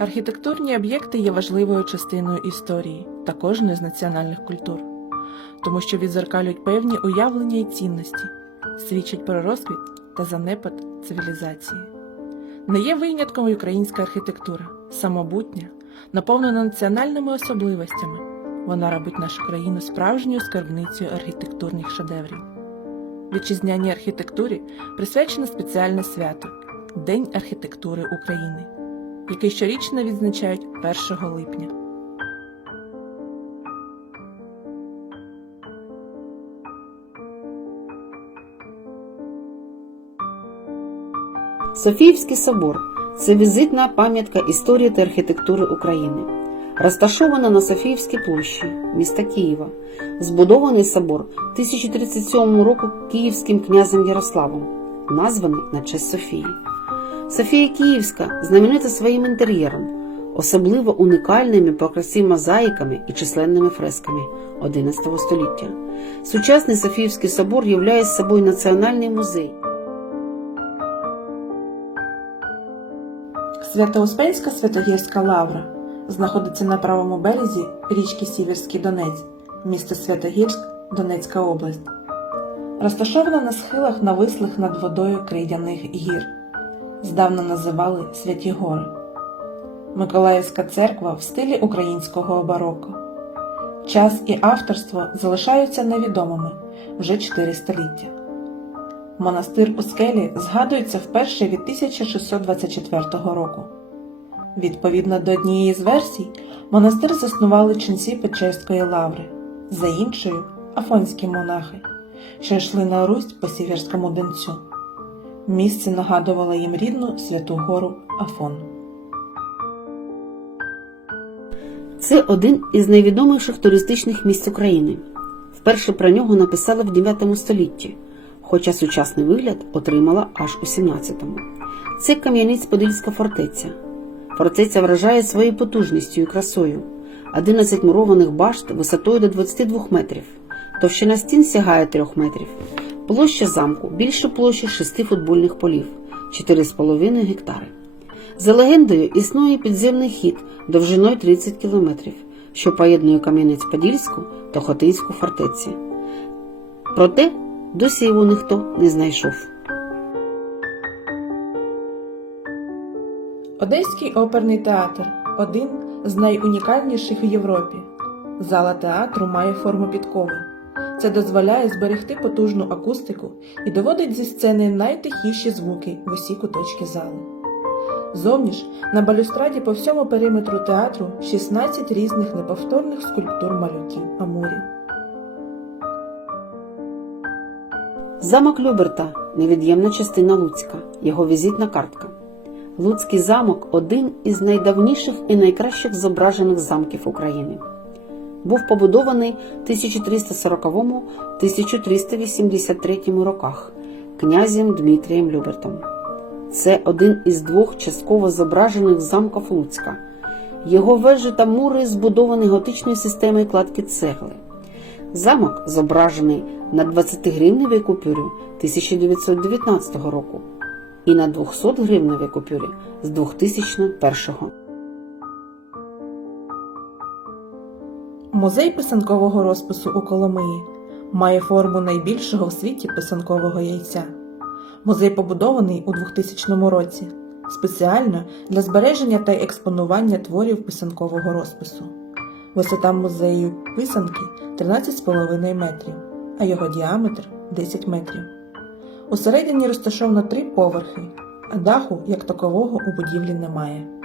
Архітектурні об'єкти є важливою частиною історії та кожної з національних культур, тому що відзеркалюють певні уявлення і цінності, свідчать про розквіт та занепад цивілізації. Не є винятком українська архітектура, самобутня, наповнена національними особливостями. Вона робить нашу країну справжньою скарбницею архітектурних шедеврів. Вітчизняній архітектурі присвячено спеціальне свято День архітектури України, який щорічно відзначають 1 липня. Софіївський собор це візитна пам'ятка історії та архітектури України. Розташована на Софіївській площі міста Києва. Збудований собор 1037 року київським князем Ярославом, названий на честь Софії. Софія Київська знаменита своїм інтер'єром, особливо унікальними по красі мозаїками і численними фресками XI століття. Сучасний Софіївський собор являє собою національний музей. Свято-Успенська Святогірська лавра знаходиться на правому березі річки Сіверський Донець, місто Святогірськ, Донецька область. Розташована на схилах навислих над водою крейдяних гір. Здавна називали Святі Гори. Миколаївська церква в стилі українського бароко. Час і авторство залишаються невідомими вже чотири століття. Монастир у скелі згадується вперше від 1624 року. Відповідно до однієї з версій, монастир заснували ченці Печерської лаври, за іншою афонські монахи, що йшли на Русь по Сіверському Донцю. Місце нагадувало їм рідну святу гору Афон. Це один із найвідоміших туристичних місць України. Вперше про нього написали в 9 столітті, хоча сучасний вигляд отримала аж у 17-му. Це Кам'яниць-Подільська фортеця. Фортеця вражає своєю потужністю і красою. 11 мурованих башт висотою до 22 метрів. Товщина стін сягає 3 метрів. Площа замку більше площі 6 футбольних полів 4,5 гектари. За легендою, існує підземний хід довжиною 30 кілометрів, що поєднує Кам'янець-Подільську та Хотинську фортеці. Проте досі його ніхто не знайшов. Одеський оперний театр один з найунікальніших в Європі. Зала театру має форму підкови. Це дозволяє зберегти потужну акустику і доводить зі сцени найтихіші звуки в усі куточки зали. Зовні ж на балюстраді по всьому периметру театру 16 різних неповторних скульптур малюків Амурів. Замок Люберта невід'ємна частина Луцька, його візитна картка. Луцький замок один із найдавніших і найкращих зображених замків України. Був побудований в 1340-1383 роках князем Дмитрієм Любертом. Це один із двох частково зображених замків Луцька. Його вежі та мури збудовані готичною системою кладки цегли. Замок зображений на 20-гривневій купюрі 1919 року і на 200-гривневій купюрі з 2001. Музей писанкового розпису у Коломиї має форму найбільшого в світі писанкового яйця. Музей побудований у 2000 році спеціально для збереження та експонування творів писанкового розпису. Висота музею писанки 13,5 метрів, а його діаметр 10 метрів. Усередині розташовано три поверхи, а даху як такового у будівлі немає.